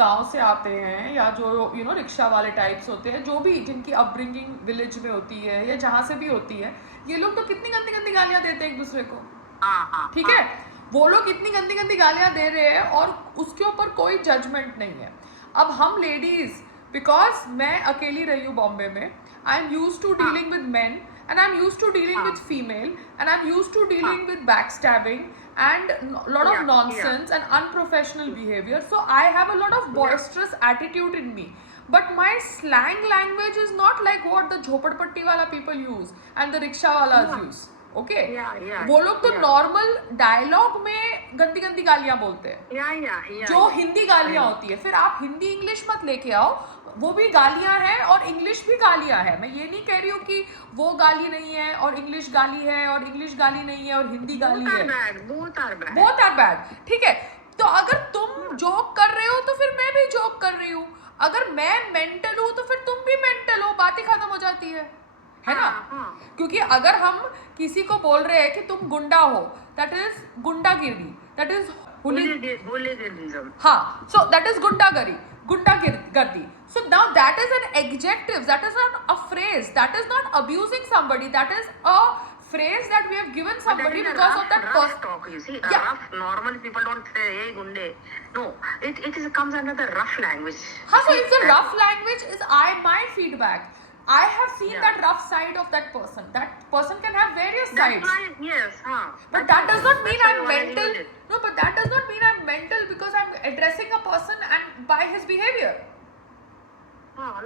गांव से आते हैं या जो रिक्शा वाले टाइप्स होते हैं, जो भी जिनकी अपब्रिंगिंग विलेज में होती है या जहाँ से भी होती है, ये लोग तो कितनी गंदी गंदी गालियां देते हैं एक दूसरे को। ठीक है, वो लोग इतनी गंदी गंदी गालियां दे रहे हैं और उसके ऊपर कोई जजमेंट नहीं है। अब हम लेडीज, बिकॉज मैं अकेली रही हूँ बॉम्बे में, I am used to dealing with men and I'm used to dealing with female, and I'm used to dealing with backstabbing and lot of nonsense and unprofessional behavior, so I have a lot of boisterous attitude in me, but my slang language is not like what the झोपड़पट्टी वाला people use and the rickshaw walas use. Okay, वो लोग तो normal dialogue में गंदी गंदी गालियां बोलते हैं, जो हिंदी गालियां होती है। फिर आप हिंदी इंग्लिश मत लेके आओ, वो भी गालियां हैं और इंग्लिश भी गालियां हैं। मैं ये नहीं कह रही हूँ कि वो गाली नहीं है और इंग्लिश गाली है और इंग्लिश गाली नहीं है और हिंदी गाली है। Both are bad. ठीक है, तो अगर तुम जोक कर रहे हो तो फिर मैं भी जोक कर रही हूँ, अगर मैं मेंटल हूँ तो फिर तुम भी मेंटल हो, बात ही खत्म हो जाती है ना। क्योंकि अगर हम किसी को बोल रहे हैं कि तुम गुंडा हो, दैट इज गुंडागिरी, दैट इज हुलिगनिज्म। हाँ, सो दैट इज गुंडागर्दी। So now that is an adjective, that is not a phrase, that is not abusing somebody, that is a phrase that we have given somebody because of that person. Talk, you see, rough, normal people don't say, hey, gunde. No, it comes under the rough language. So if the rough language is my feedback, I have seen that rough side of that person. That person can have various sides. Right, yes, but that does not mean I'm mental. No, but that does not mean I'm mental because I'm addressing a person and by his behavior.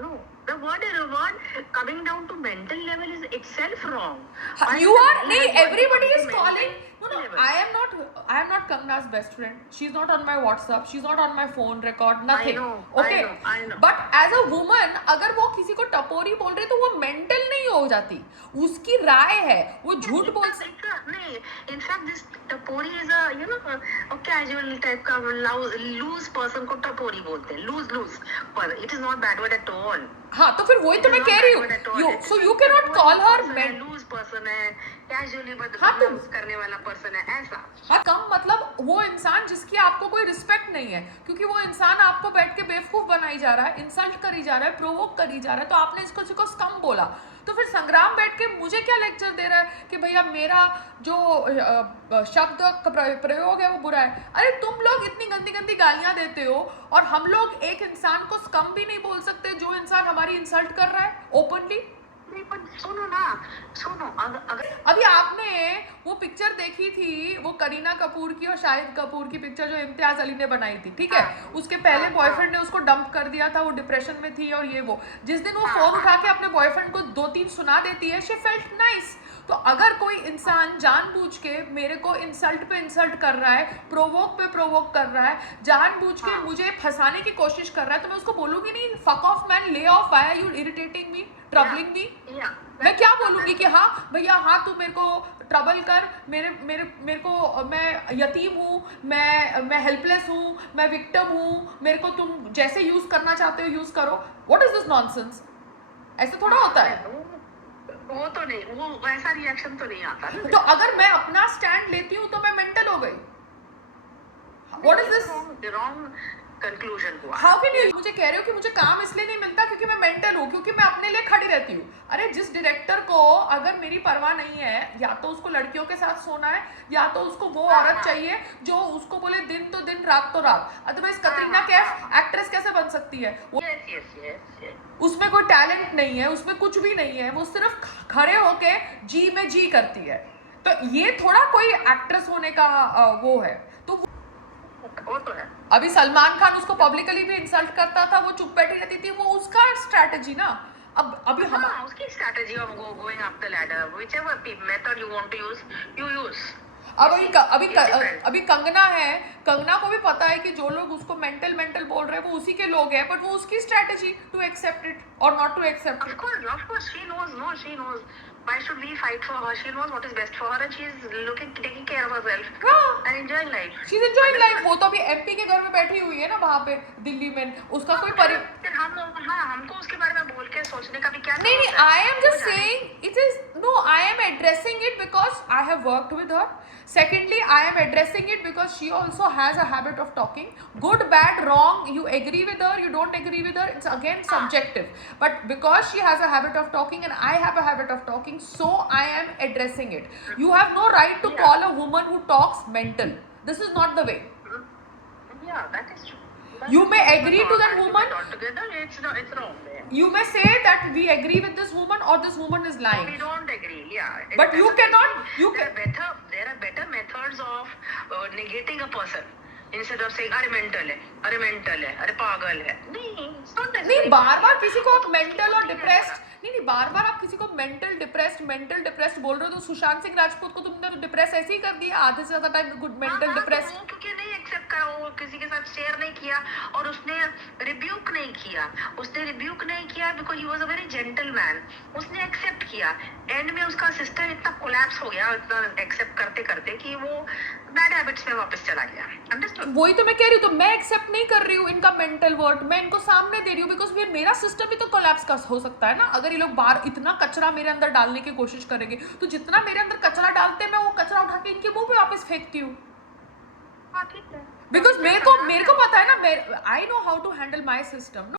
No. The word coming down to mental level is itself wrong. Everybody is calling. No, I am not Kangna's best friend. She's not on my WhatsApp. She's not on my phone record. Nothing. I know. But as a woman, अगर वो किसी को टपोरी बोल रही तो वो mental नहीं हो जाती, उसकी राय है, वो झूठ बोल नहीं। In fact, this टपोरी is a casual type का loose person को टपोरी बोलते हैं, loose, but it is not bad word at all. हाँ, तो फिर वही तो मैं कह रही हूँ, so you cannot call her loose person है, कैजुअली बदतमीजी करने वाला पर्सन है, ऐसा। हाँ, कम मतलब वो इंसान जिसकी आपको कोई रिस्पेक्ट नहीं है, क्योंकि वो इंसान आपको बैठ के बेवकूफ बनाई जा रहा है, इंसल्ट करी जा रहा है, प्रोवोक करी जा रहा है, तो आपने इसको कम बोला। तो फिर संग्राम बैठ के मुझे क्या लेक्चर दे रहा है कि भैया मेरा जो शब्द का प्रयोग है वो बुरा है। अरे तुम लोग इतनी गंदी गंदी गालियां देते हो और हम लोग एक इंसान को कम भी नहीं बोल सकते जो इंसान हमारी इंसल्ट कर रहा है ओपनली। सुनो, अगर अभी आपने वो पिक्चर देखी थी, वो करीना कपूर की और शाहिद कपूर की पिक्चर जो इम्तियाज अली ने बनाई थी, ठीक है, उसके पहले बॉयफ्रेंड ने उसको डंप कर दिया था, वो डिप्रेशन में थी और ये वो, जिस दिन वो फोन उठा के अपने बॉयफ्रेंड को 2-3 सुना देती है, शी फेल्ट नाइस। तो अगर कोई इंसान जानबूझ के मेरे को इंसल्ट पे इंसल्ट कर रहा है, प्रोवोक पे प्रोवोक कर रहा है, जानबूझ के मुझे फंसाने की कोशिश कर रहा है, तो मैं उसको बोलूंगी नहीं fuck off man, lay off, why are you irritating me, troubling me. मैं क्या बोलूंगी कि हाँ भैया, हाँ तू मेरे को ट्रबल कर, मेरे को, मैं यतीम हूँ, मैं हेल्पलेस हूँ, मैं विक्टिम हूँ, मेरे को तुम जैसे यूज करना चाहते हो यूज करो। What is this nonsense? ऐसे थोड़ा होता है। वो तो नहीं, वो वैसा रिएक्शन तो नहीं आता ना। तो अगर मैं अपना स्टैंड लेती हूँ तो मैं मेंटल हो गई। What is this? Wrong conclusion हुआ। How can you? मुझे कह रहे हो कि मुझे काम इसलिए नहीं मिलता क्योंकि मैं मेंटल हूँ, क्योंकि मैं अपने लिए खड़ी रहती हूँ। अरे जिस डायरेक्टर को अगर मेरी परवाह नहीं है, या तो उसको लड़कियों के साथ सोना है, या तो उसको वो औरत चाहिए जो उसको बोले दिन तो दिन रात तो रात। अदरवाइज कतरीना कैफ एक्ट्रेस कैसे बन सकती है? उसमें कोई टैलेंट नहीं है, उसमें कुछ भी नहीं है, वो सिर्फ खड़े होके जी में जी करती है। तो ये थोड़ा कोई एक्ट्रेस होने का वो है। तो वो तो है। अभी सलमान खान उसको पब्लिकली भी इंसल्ट करता था, वो चुप बैठी रहती थी, वो उसका स्ट्रैटेजी ना। अभी हम उसकी strategy of going up the ladder, whichever method you want to use, you use. अभी कंगना है, कंगना को भी पता है कि जो लोग उसको मेंटल बोल रहे हैं वो उसी के लोग हैं, बट वो उसकी स्ट्रैटेजी टू एक्सेप्ट इट और not to accept it. Of course, she knows. Why should we fight for her? She knows what is best for her, and she is taking care of herself and enjoying life. She's enjoying life. वो तो अभी MP के घर में बैठी हुई है ना, वहाँ पे दिल्ली में। उसका कोई हमको उसके बारे में बोल के सोचने का भी क्या नहीं नहीं, जरूरत है? I am वो just जाने। saying it is no, I am addressing it because I have worked with her. Secondly, I am addressing it because she also has a habit of talking. Good, bad, wrong, you agree with her, you don't agree with her, it's again subjective. But because she has a habit of talking and I have a habit of talking, so I am addressing it. You have no right to Yeah. call a woman who talks mental. This is not the way. Yeah, that is true. You may agree to that woman. Altogether, it's wrong. You may say that we agree with this woman or this woman is No, lying. we don't agree. Yeah. But you cannot. You There can. are better methods of negating a person instead of saying अरे mental है, अरे पागल है. नहीं, it's not necessary. नहीं, बार बार किसी को आप मेंटल और डिप्रेस्ड नहीं, बार बार आप किसी को मेंटल डिप्रेस्ड बोल रहे हो. तो सुशांत सिंह राजपूत को तुमने तो डिप्रेस ऐसे ही कर दिया आधे से ज्यादा टाइम. Good mental depressed. वो क्योंकि नहीं एक्सेप्ट करा, वो किसी के साथ शेयर नहीं किया और उसने रिब्यूक नहीं किया because he was a very gentle man. उसने एक्सेप्ट किया. एंड में उसका सिस्टम इतना कोलैप्स हो गया इतना एक्सेप्ट करते करते कि वो बैड हैबिट्स में वापस चला गया. अंडरस्टूड? वही तो मैं कह रही हूँ. तो मैं एक्सेप्ट नहीं कर रही हूँ इनका मेंटल वर्ड. मैं इनको सामने दे रही हूँ बिकॉज मेरा सिस्टम भी तो कोलैप्स का हो सकता है ना. अगर ये लोग बाहर इतना कचरा मेरे अंदर डालने की कोशिश करेंगे तो जितना मेरे अंदर कचरा डालते हैं मैं वो कचरा उठा के इनके मुंह पे वापस फेंकती हूँ. हाँ, ठीक है. बिकॉज मेरे को पता है ना, I know how to handle my system.